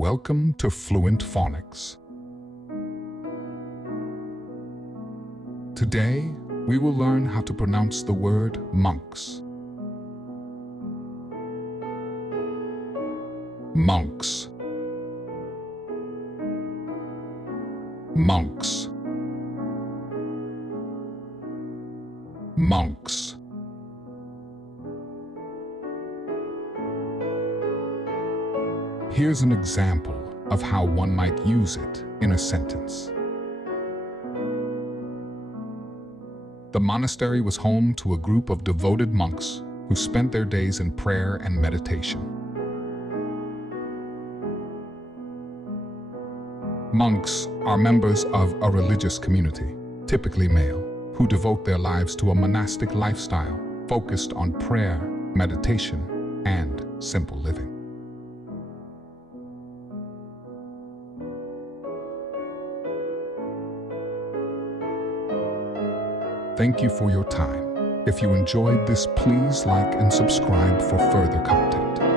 Welcome to Fluent Phonics. Today, we will learn how to pronounce the word monks. Monks. Monks. Monks. Here's an example of how one might use it in a sentence. The monastery was home to a group of devoted monks who spent their days in prayer and meditation. Monks are members of a religious community, typically male, who devote their lives to a monastic lifestyle focused on prayer, meditation, and simple living. Thank you for your time. If you enjoyed this, please like and subscribe for further content.